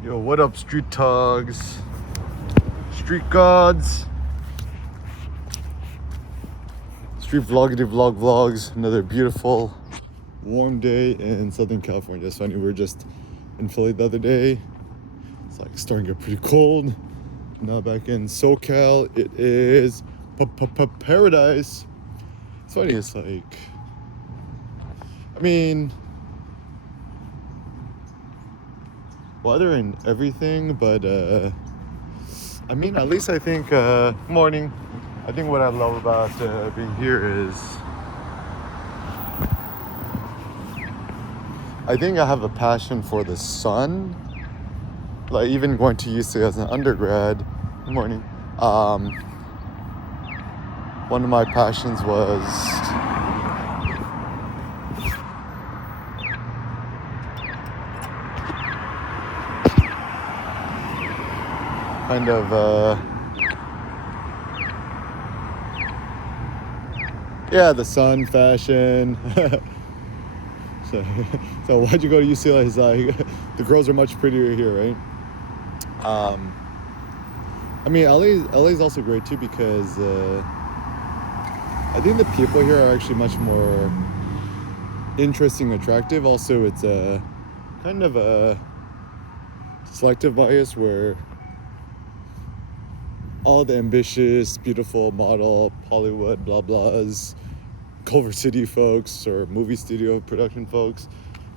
Yo, what up, street togs, street gods, street vlogs. Another beautiful, warm day in Southern California. It's funny, we were just in Philly the other day. It's like starting to get pretty cold. Now back in SoCal, it is paradise. It's funny, it's like, I mean, weather and everything, but I mean, at least I think morning. I think what I love about being here is I think I have a passion for the sun. Like even going to UC as an undergrad. Good morning. One of my passions was kind of the sun, fashion. so why'd you go to UCLA? It's like the girls are much prettier here, right? I mean, LA's also great too because I think the people here are actually much more interesting, attractive. Also, it's a kind of a selective bias where all the ambitious, beautiful model, Hollywood, blah blahs, Culver City folks or movie studio production folks,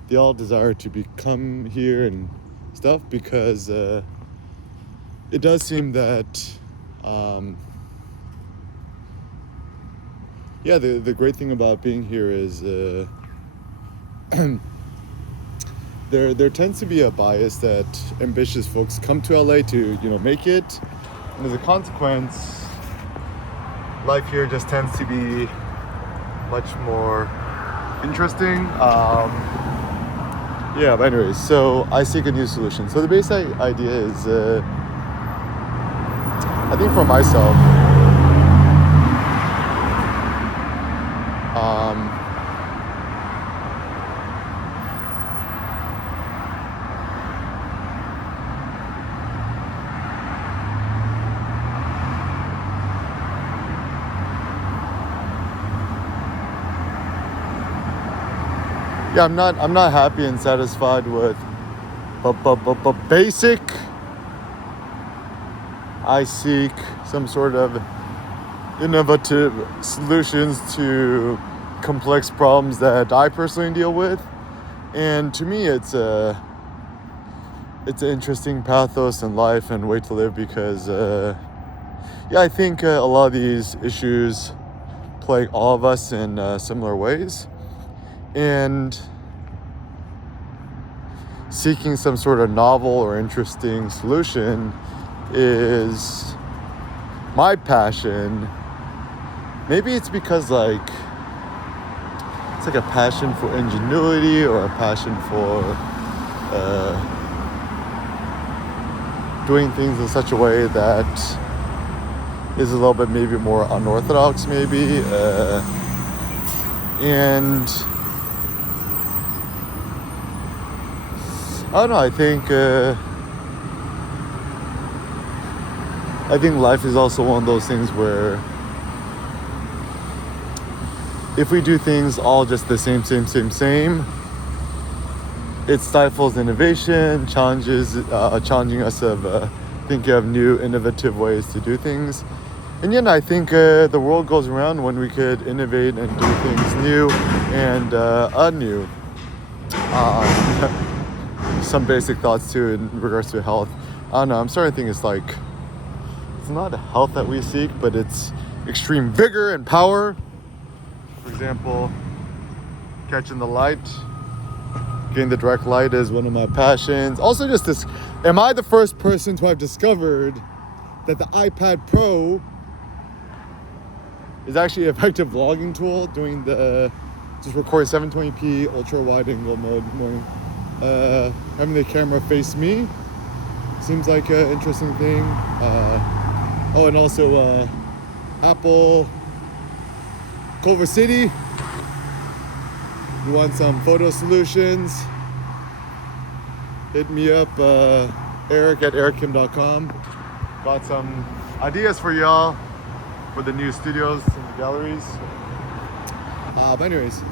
they all desire to become here and stuff because it does seem that the great thing about being here is there tends to be a bias that ambitious folks come to LA to make it, and as a consequence life here just tends to be much more interesting. But anyways, so I seek a new solution. So the basic idea is I think for myself, I'm not happy and satisfied with basic. I seek some sort of innovative solutions to complex problems that I personally deal with, and to me it's an interesting pathos in life and way to live because I think a lot of these issues plague all of us in similar ways, and seeking some sort of novel or interesting solution is my passion. Maybe it's because it's like a passion for ingenuity or a passion for doing things in such a way that is a little bit maybe more unorthodox maybe, and I don't know, I think life is also one of those things where if we do things all just the same, it stifles innovation, challenging us of thinking of new, innovative ways to do things. And I think the world goes around when we could innovate and do things new and anew. Some basic thoughts too in regards to health. I don't know, I'm starting to think it's not health that we seek, but it's extreme vigor and power. For example, catching the light, getting the direct light is one of my passions. Also just this, am I the first person to have discovered that the iPad Pro is actually an effective vlogging tool, doing just recording 720p ultra wide angle mode morning. Having the camera face me seems like an interesting thing. And also Apple, Culver City. You want some photo solutions? Hit me up. Eric at erickim.com. Got some ideas for y'all for the new studios and the galleries. But anyways,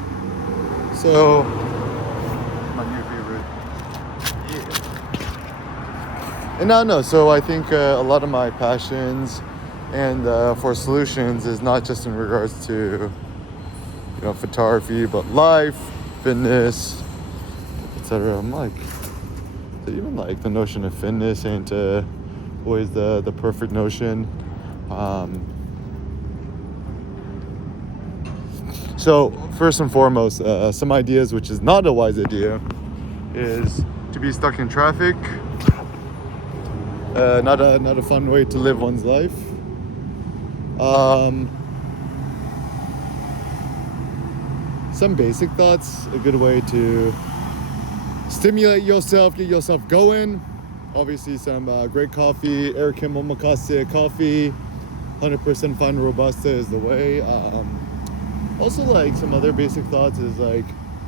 so my new favorite. Yeah. And I know, so I think a lot of my passions and for solutions is not just in regards to, photography, but life, fitness, etc. I'm like, even like the notion of fitness ain't always the perfect notion. So first and foremost, some ideas, which is not a wise idea, is to be stuck in traffic. Not a fun way to live one's life. Some basic thoughts, a good way to stimulate yourself, get yourself going. Obviously some great coffee, Eric Kim Omakase coffee, 100% fine Robusta is the way. Also, like, some other basic thoughts is like,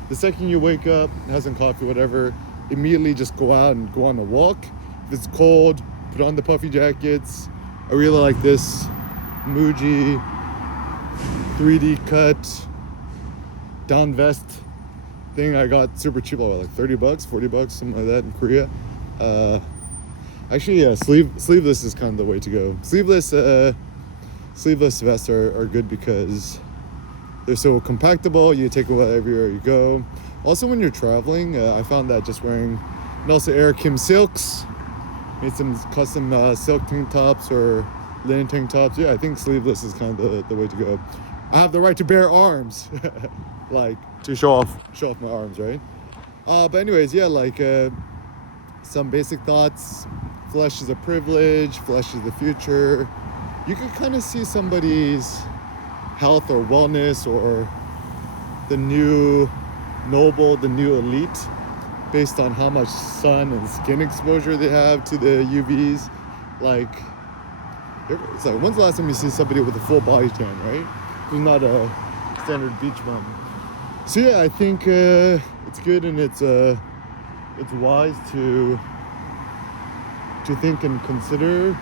the second you wake up, have some coffee, whatever, immediately just go out and go on a walk. If it's cold, put on the puffy jackets. I really like this Muji 3D cut down vest thing I got super cheap, like $30, $40, something like that in Korea. Actually, sleeveless is kind of the way to go. Sleeveless vests are good because they're so compactable. You take it wherever you go. Also, when you're traveling, I found that just wearing, and also Eric Kim silks, made some custom silk tank tops or linen tank tops. Yeah, I think sleeveless is kind of the way to go. I have the right to bear arms, like to show off my arms, right? But anyways, yeah, like some basic thoughts. Flesh is a privilege. Flesh is the future. You can kind of see somebody's health or wellness or the new noble, the new elite, based on how much sun and skin exposure they have to the UVs. Like, it's like, when's the last time you see somebody with a full body tan, right? Who's not a standard beach bum. So yeah, I think it's good and it's wise to think and consider.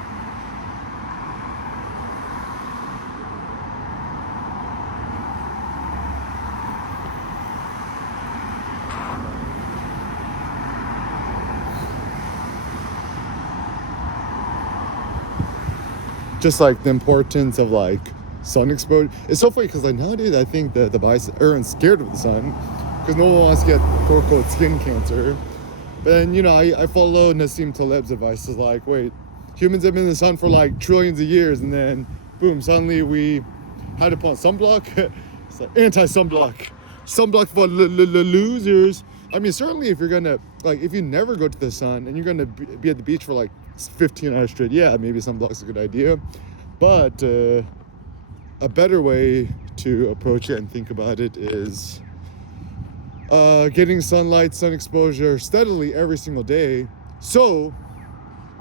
Just like the importance of like sun exposure. It's so funny because like nowadays I think that everyone's scared of the sun because no one wants to get quote unquote skin cancer. But then, I follow Nassim Taleb's advice. It's like, wait, humans have been in the sun for like trillions of years, and then boom, suddenly we had to put on sunblock. It's like sunblock for losers. I mean, certainly if you're gonna, like, if you never go to the sun and you're gonna be at the beach for like 15 hours straight, yeah, maybe sunblock's a good idea. But a better way to approach it and think about it is getting sunlight, sun exposure steadily every single day, so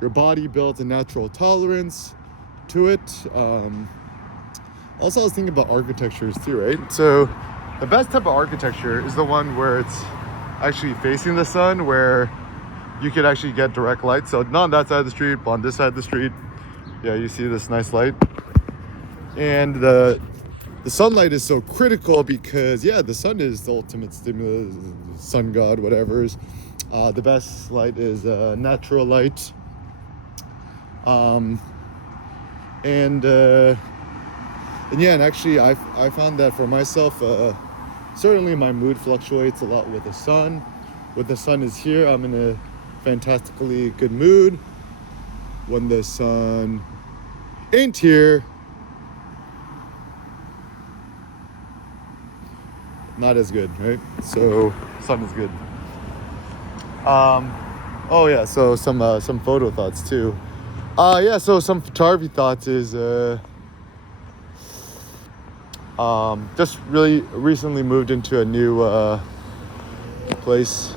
your body builds a natural tolerance to it. Also, I was thinking about architectures too, right? So the best type of architecture is the one where it's actually facing the sun, where you could actually get direct light. So not on that side of the street, but on this side of the street, yeah, you see this nice light. And the sunlight is so critical because, yeah, the sun is the ultimate stimulus, sun god, whatever's. The best light is natural light. And yeah, and actually I found that for myself, certainly my mood fluctuates a lot with the sun. When the sun is here, I'm in a fantastically good mood. When the sun ain't here, not as good, right? So sun is good. Oh yeah, so some photo thoughts too. Yeah, so some photography thoughts is just really recently moved into a new place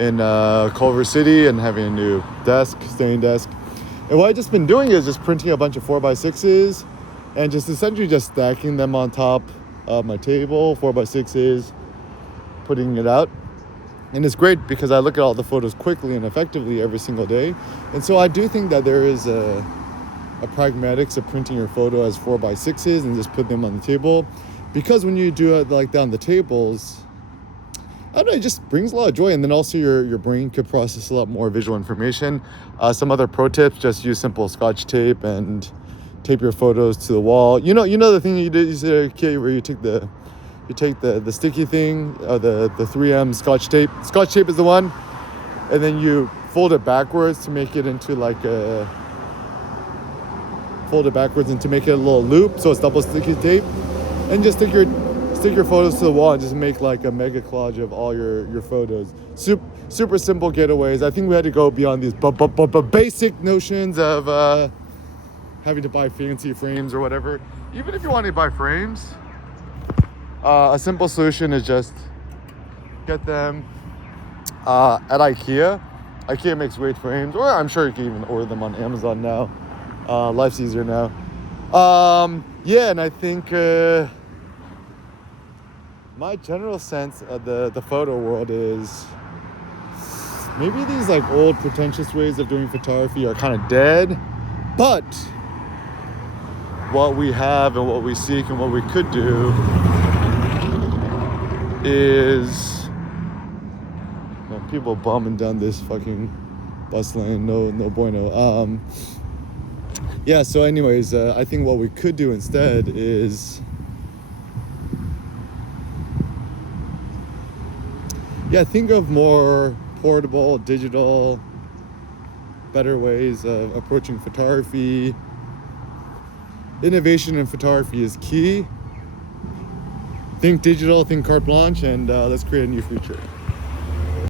in Culver City and having a new standing desk. And what I've just been doing is just printing a bunch of 4x6s and just essentially just stacking them on top of my table, 4x6s, putting it out. And it's great because I look at all the photos quickly and effectively every single day. And so I do think that there is a pragmatics of printing your photo as 4x6s and just put them on the table. Because when you do it like that on the tables, I don't know, it just brings a lot of joy. And then also your brain could process a lot more visual information. Some other pro tips, just use simple Scotch tape and tape your photos to the wall. You know the thing you did as a kid where you take the sticky thing, the 3M Scotch tape. Scotch tape is the one, and then you fold it backwards to make it into like a to make it a little loop, so it's double sticky tape, and just stick your photos to the wall and just make like a mega collage of all your photos. Super simple getaways. I think we had to go beyond these basic notions of having to buy fancy frames or whatever. Even if you want to buy frames, a simple solution is just get them at IKEA. IKEA makes great frames, or I'm sure you can even order them on Amazon now. Life's easier now. Yeah, and I think my general sense of the photo world is maybe these like old pretentious ways of doing photography are kind of dead, but what we have and what we seek and what we could do is, man, people bombing down this fucking bus lane, no bueno. Yeah, so anyways, I think what we could do instead is, think of more portable, digital, better ways of approaching photography. Innovation in photography is key. Think digital, think carte blanche, and let's create a new future.